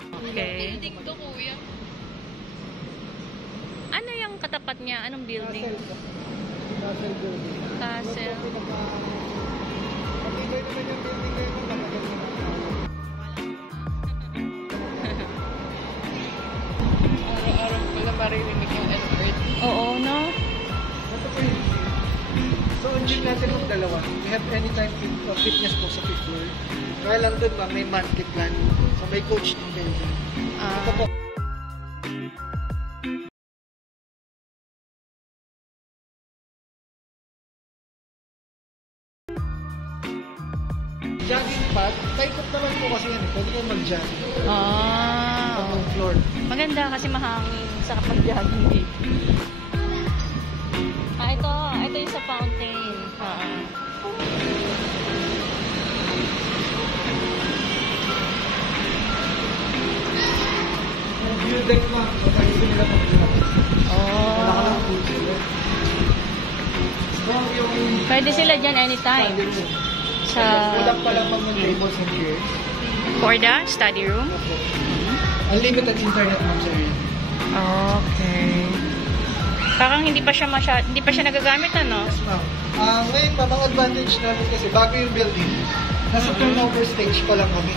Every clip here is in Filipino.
Okay. Building to, kuya. Ano yung katapat niya? Anong building? Castle building. Castle. Matibay naman yung building na yun. Matagal naman. Araw-araw pala maririnig yung N-word. Oo, no? Ito po yun. So, ang gym natin yung dalawa. We have anytime fitness po sa 5th floor. Kaya lang doon ba, may monthly plan. So, may coach din kayo. Ito po. Jogging pad. Taikot naman po kasi yan. Pwede mo mag-jog. Sa floor. Maganda kasi mahangin sa pag-jogging eh. Ito yung sa fountain. View deck ma'am. So, tayo nila mag-jog. Wala ka lang po sila. So, yung... Pwede sila dyan anytime. Kulang pa lang yung tables and chairs. For the study room? Unlimited internet ma'am sa area. Okay. Parang hindi pa siya nagagamit, ano? Yes ma'am. Ngayon ma'am, ang advantage namin kasi bago yung building, nasa turnover stage pa lang kami.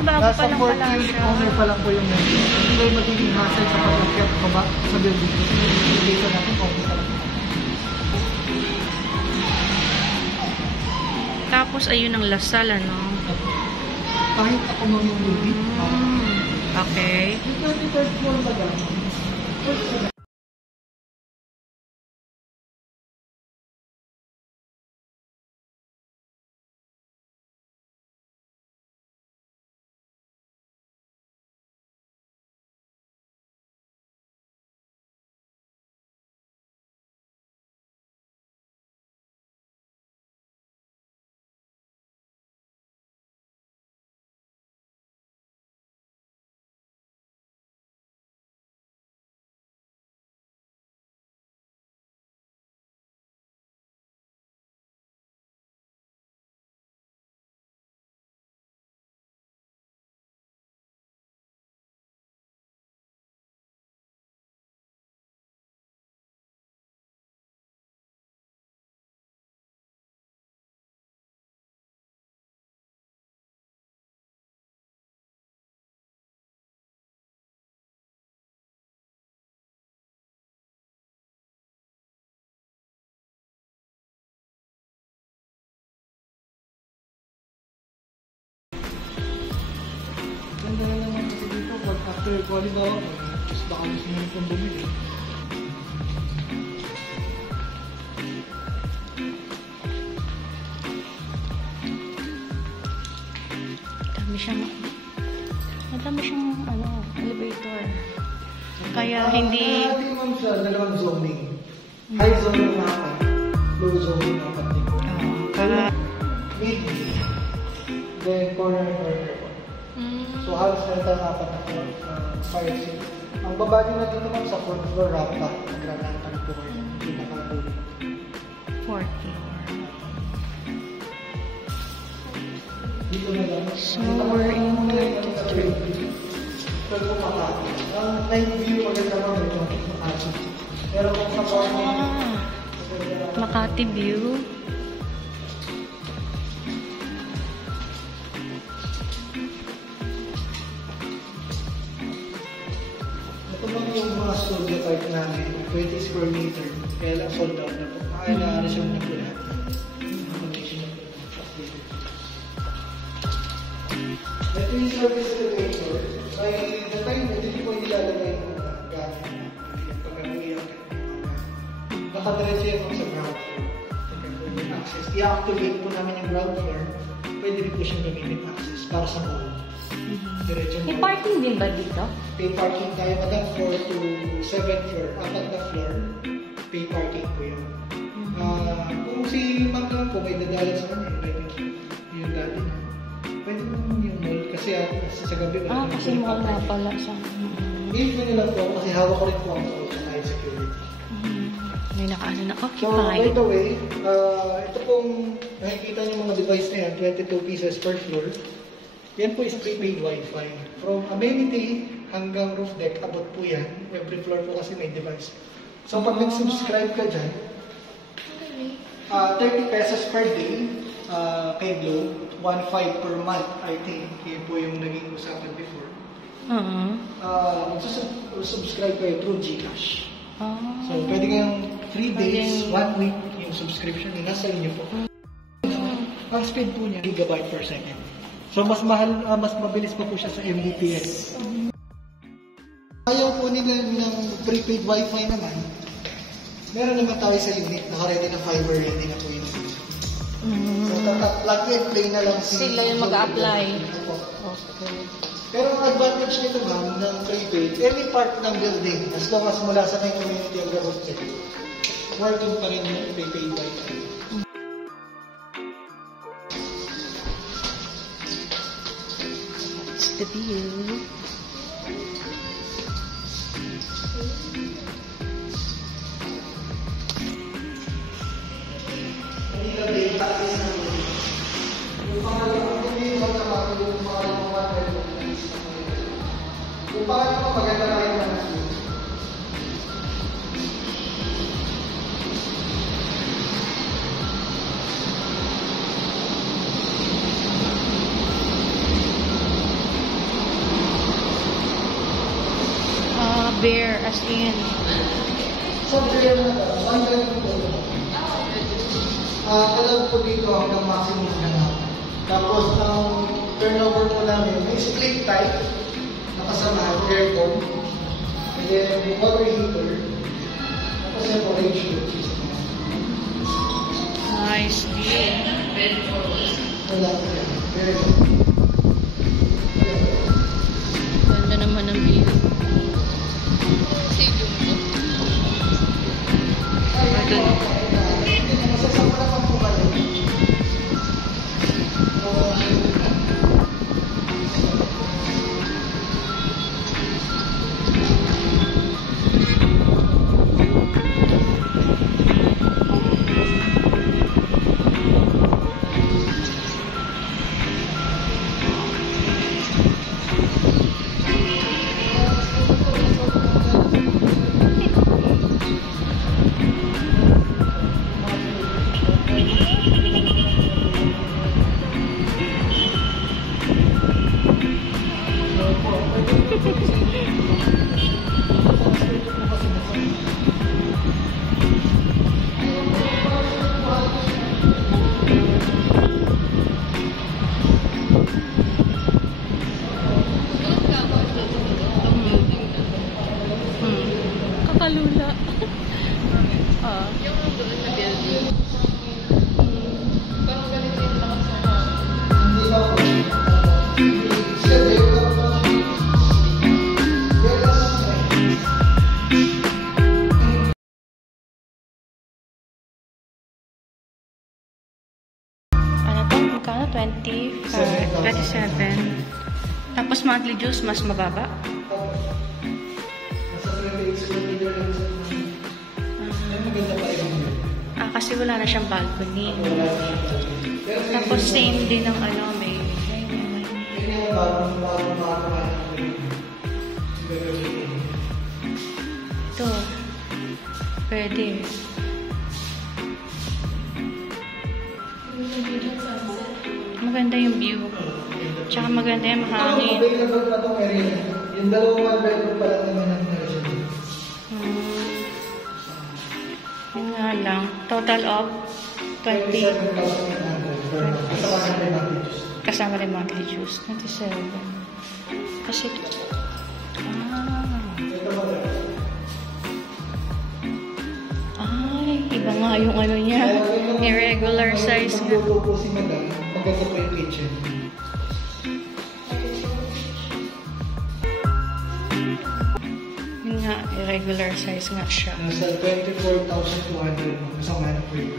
Bago pa lang pala Nasa 4th unit siya. owner pa lang po yung member. Hindi magiging hassle sa pag-akyat baba sa building. Dito natin, okay pa lang. Tapos ayun ang Lasal, ano? Kahit ako ma'am yung building. Okay. Yung 23rd floor ba dyan? Ganda na naman kasi dito, pag after quality daw, just baka gusto nyo itong bumili. Madami siyang elevator. Kaya hindi... Natin ma'am siya, dalawang zoning. High zoning na apat, low zoning na apat din. Mid, then corner. So halos na ito apat na fire exit. Ang baba din na dito ma'am sa 4th floor rampa. Granatan po kayo. Pinaka-dulo. 4th floor. Dito na lang. So we're in 33. Pero kung Makati. Ang night view maganda ma'am ito. Makati. Pero kung sa corner, Makati view. ito bang yung mga studio type namin, 20 square meter, kaya lang sold out na po. Kaya na-resume na po lahat. Ito yung service elevator. By the time, hindi po nilalagay yung gamit na pag-amuyan. Nakadiretso yan sa ground floor. Access. I-activate po namin yung ground floor. Pwede rin po siyang gamitin access para sa mall. Diretso May mall. parking din ba dito? Pay parking tayo madam 4 to 7th floor. Apat na floor, pay parking po yun. Kung si ma'am naman po may dadalan sa kanya, like yung dati niya, pwede mo yung mall kasi sa gabi wala. Kasi mall na pala sa... Info nila po kasi hawak ko rin po ang sa high security. May nakaano na So, occupy. by the way, ito pong nakikita niyo mga device na yan, 22 pieces per floor. Yan po is prepaid Wi-Fi. From amenity hanggang roof deck, abot po yan. Every floor po kasi may device. So pag nag-subscribe ka dyan, 30 pesos per day kay Globe, 1.5 per month, I think. Yan po yung naging usapan before. Subscribe kayo through GCash. So pwede kayong 3 days, 1 week yung subscription, nasa inyo po. Ang speed po niya, gigabyte per second. So mas mahal, mas mabilis pa po siya sa Mbps. Ayaw po nila ng prepaid Wi-Fi naman. Meron naman tayo sa unit, naka-ready na fiber ready na po yun. So plug and play na lang Sila yung mag-a-apply. Okay. Pero ang advantage nito ma'am ng prepaid, any part ng building, as long as mula sa may community ang gabot check, working pa rin yung prepaid Wi-Fi. The view. Bear as in. So, bear na ito. Hanggang po. Alam po dito hanggang maximum na. Tapos, ang turnover po namin, may split type, nakasama, aircon, and then may water heater, tapos yung orange which is Nice view. wala po yan. Very good. Ganda naman ng view. Masasama naman po kayo. Kakalula. Yung doon na building. Parang ganito yung lakas na. Hindi ba po? Siya, bear lang po. Bear lang po. Ano to? Magkano? 27. Tapos monthly dues, mas mababa. Nasa 28 square meter lang sa ay maganda pa yun. Kasi wala na siyang balcony. Wala na siya. Pero Tapos same din ng ano, may... yung bagong Ito. Pwede. Maganda yung view. Tsaka maganda yung hangin. Available na itong area. Yung dalawang one bedroom pa lang naman ang meron. Yun nga lang. Total of 20. 27,800 Kasama rin monthly dues. 27. Kasi... Ay, iba nga yung ano niya. Irregular size nga. Magluto po si madam. Maganda po yung kitchen. Yun nga, irregular size nga siya. Nasa 24,200 kasama na po yung